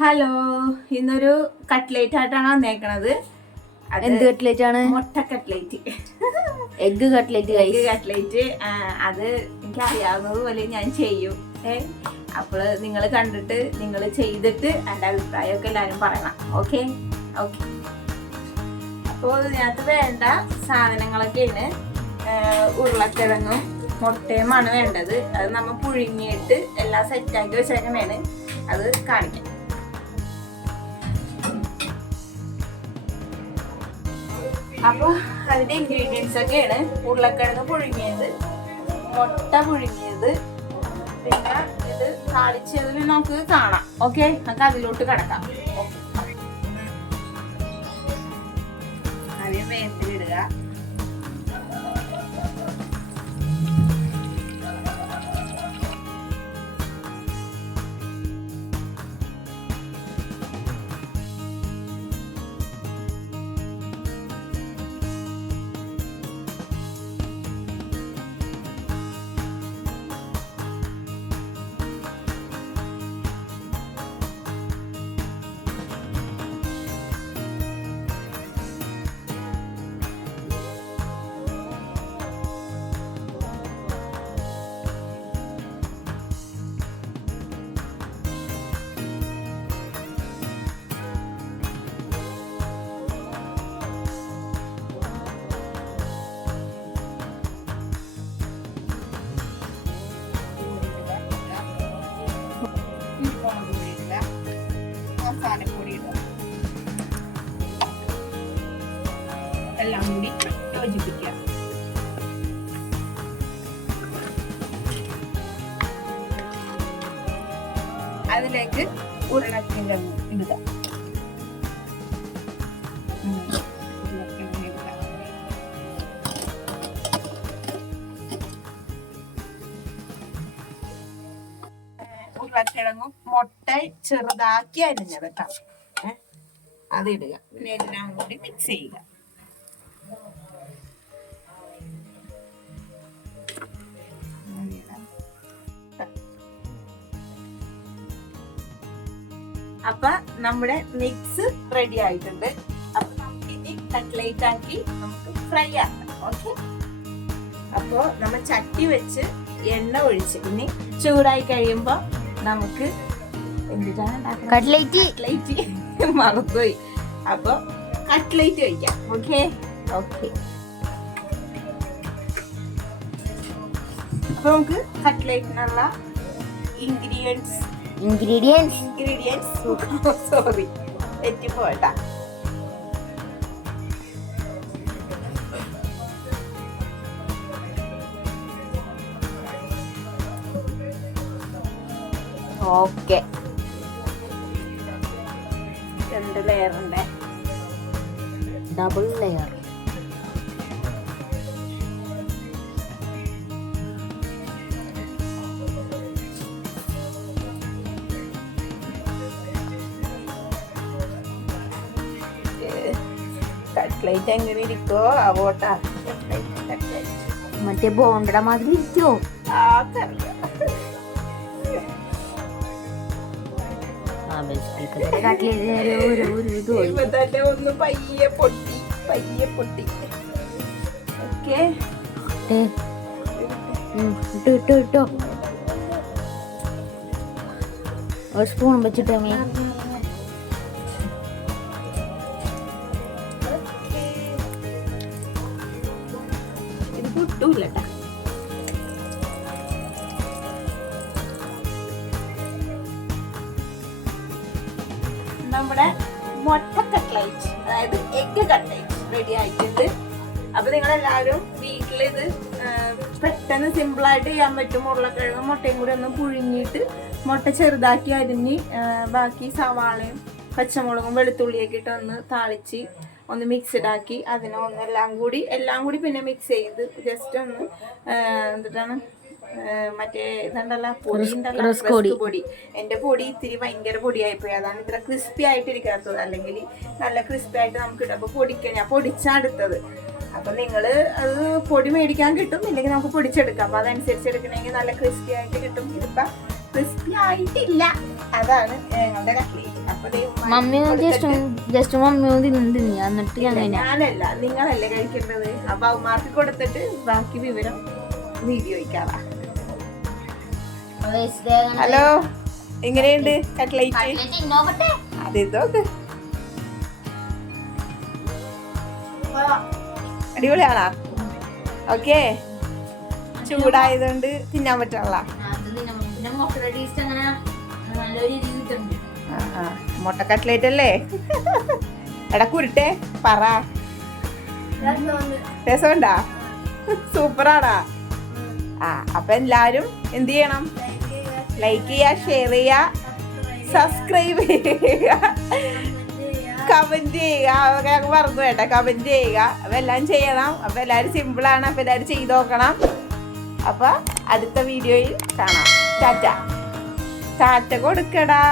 Hello, ഇന്നൊരു cutlet ആയിട്ടാണ് വന്നേക്കണത്. എന്ത് കട്ട്ലേറ്റ് ആണ്? മുട്ട cutlet, egg cutlet. Egg cutlet. അത് എനിക്ക് അറിയാവുന്നത് പോലെ ഞാൻ ചെയ്യും. അപ്പോൾ നിങ്ങൾ കണ്ടിട്ട് നിങ്ങൾ ചെയ്തിട്ട് എൻ്റെ അഭിപ്രായമൊക്കെ എല്ലാവരും പറയണം. Okay okay. അപ്പോൾ ഇതിനകത്ത് വേണ്ട സാധനങ്ങളൊക്കെയാണ് ഉരുളക്കിഴങ്ങും മുട്ടയുമാണ് വേണ്ടത്. അത് നമ്മൾ പുഴുങ്ങിയിട്ട് എല്ലാം സെറ്റാക്കി വെച്ചേക്കണേണ്. അത് കാണിക്കാം. അപ്പോൾ അതിൻ്റെ ഇൻഗ്രീഡിയൻസ് ഒക്കെയാണ് ഉരുളക്കിഴങ്ങ് പുഴുങ്ങിയത്, മുട്ട പുഴുങ്ങിയത്, പിന്നെ ഇത് താളിച്ചതിൽ നമുക്ക് കാണാം. ഓക്കെ, നമുക്ക് അതിലോട്ട് കിടക്കാം. ആദ്യം വേപ്പിലിടുക. മസാലപ്പൊടി ഇടുക. എല്ലാം കൂടി യോജിപ്പിക്കുക. അതിലേക്ക് ഉരുളക്കിഴങ്ങ് ഇടുക. ഉരുളക്കിഴങ്ങും മുട്ട ചെറുതാക്കി അരിഞ്ഞത് കേട്ടോ, അതിടുക. പിന്നെ എല്ലാം കൂടി മിക്സ് ചെയ്യുക. അപ്പൊ നമ്മുടെ മിക്സ് റെഡി ആയിട്ടുണ്ട്. അപ്പൊ നമുക്ക് ഇനി കട്ട്ലേറ്റ് ആക്കി നമുക്ക് ഫ്രൈ ആക്കാം. ഓക്കെ, അപ്പോ നമ്മൾ ചട്ടി വെച്ച് എണ്ണ ഒഴിച്ച് ഇനി ചൂടായി കഴിയുമ്പോ നമുക്ക് എന്തിനാണ് കട്ട്ലേറ്റ് മറന്നുപോയി. അപ്പൊ കട്ട്ലേറ്റ് കഴിക്കാം. Okay okay. അപ്പൊ നമുക്ക് കട്ട്ലേറ്റിനുള്ള ഇൻഗ്രീഡിയൻസ് സോറി തെറ്റിപ്പോട്ടാ. ഓക്കെ, 2 ലെയറുണ്ട്, ഡബിൾ ലെയർ. കട്ട്ലേറ്റ് എങ്ങനെ ഇരിക്കോ ആവോട്ടാ. മറ്റേ ബോണ്ടട മാതിരി ഇരിക്കോ? ഒന്ന് പയ്യെ പൊട്ടി. ഓക്കെ, ഇട്ടോ ഒരു സ്പൂൺ വെച്ചിട്ട് ഇത് പൊട്ടൂല്ലട്ടാ. നമ്മുടെ മുട്ട കട്ട്ലേറ്റ്, അതായത് എഗ് കട്ട്ലേറ്റ് റെഡി ആയിട്ടുണ്ട്. അപ്പൊ നിങ്ങളെല്ലാവരും വീട്ടിൽ ഇത് പെട്ടെന്ന് സിമ്പിളായിട്ട് ചെയ്യാൻ പറ്റും. ഉരുളക്കിഴങ്ങും മുട്ടയും കൂടി ഒന്ന് പുഴുങ്ങിയിട്ട് മുട്ട ചെറുതാക്കി അരിഞ്ഞ് ബാക്കി സവാളയും പച്ചമുളകും വെളുത്തുള്ളിയൊക്കെ ഇട്ട് ഒന്ന് താളിച്ച് ഒന്ന് മിക്സ്ഡ് ആക്കി അതിനെ ഒന്ന് എല്ലാം കൂടി പിന്നെ മിക്സ് ചെയ്ത് ജസ്റ്റ് ഒന്ന് എന്തിട്ടാണ് മറ്റേ ഇതുണ്ടല്ലോ പൊടി. എന്റെ പൊടി ഇത്തിരി ഭയങ്കര പൊടിയായിപ്പോയി, അതാണ് ഇത്ര ക്രിസ്പി ആയിട്ട് ഇരിക്കാത്തത്. അല്ലെങ്കിൽ നല്ല ക്രിസ്പി ആയിട്ട് നമുക്ക് ഇടും. അപ്പൊ ഞാൻ പൊടിച്ചെടുത്തത്. അപ്പൊ നിങ്ങള് അത് പൊടി മേടിക്കാൻ കിട്ടും, ഇല്ലെങ്കിൽ നമുക്ക് പൊടിച്ചെടുക്കാം. അപ്പൊ അതനുസരിച്ച് എടുക്കണമെങ്കിൽ നല്ല ക്രിസ്പി ആയിട്ട് കിട്ടും. ഇതിപ്പോ ക്രിസ്പി ആയിട്ടില്ല, അതാണ് ഞങ്ങളുടെ കട്ട്ലേറ്റ്. അപ്പൊ ദേ ഉമ്മാക്ക് മമ്മി ജസ്റ്റ് മമ്മി തിന്നു എന്നിട്ട് ഞാൻ കഴിഞ്ഞ ഞാനല്ല നിങ്ങളല്ലേ കഴിക്കേണ്ടത്. അപ്പൊ അവന്മാർക്ക് കൊടുത്തിട്ട് ബാക്കി വിവരം വീഡിയോ വയ്ക്കാറാ. ഹലോ, എങ്ങനെയുണ്ട് കട്ട്ലൈറ്റ്? അതിതൊക്കെ അടിപൊളിയാണോ? ഓക്കെ, ചൂടായതുകൊണ്ട് തിന്നാൻ പറ്റാനുള്ള മുട്ട കട്ട്ലേറ്റ് അല്ലേ? എടാ കുരുട്ടെ പറ, രസമുണ്ടാ? സൂപ്പറാടാ. അപ്പൊ എല്ലാരും എന്ത് ചെയ്യണം? ലൈക്ക് ചെയ്യുക, ഷെയർ ചെയ്യുക, സബ്സ്ക്രൈബ് ചെയ്യുക, കമന്റ് ചെയ്യുക. ഞങ്ങൾ മറന്നു കേട്ടോ, കമന്റ് ചെയ്യുക. അപ്പൊ എല്ലാം ചെയ്യണം. അപ്പൊ എല്ലാവരും സിമ്പിളാണ്. അപ്പൊ എല്ലാവരും ചെയ്ത് നോക്കണം. അപ്പൊ അടുത്ത വീഡിയോയിൽ കാണാം. ടാറ്റ ടാറ്റ കൊടുക്കടാ.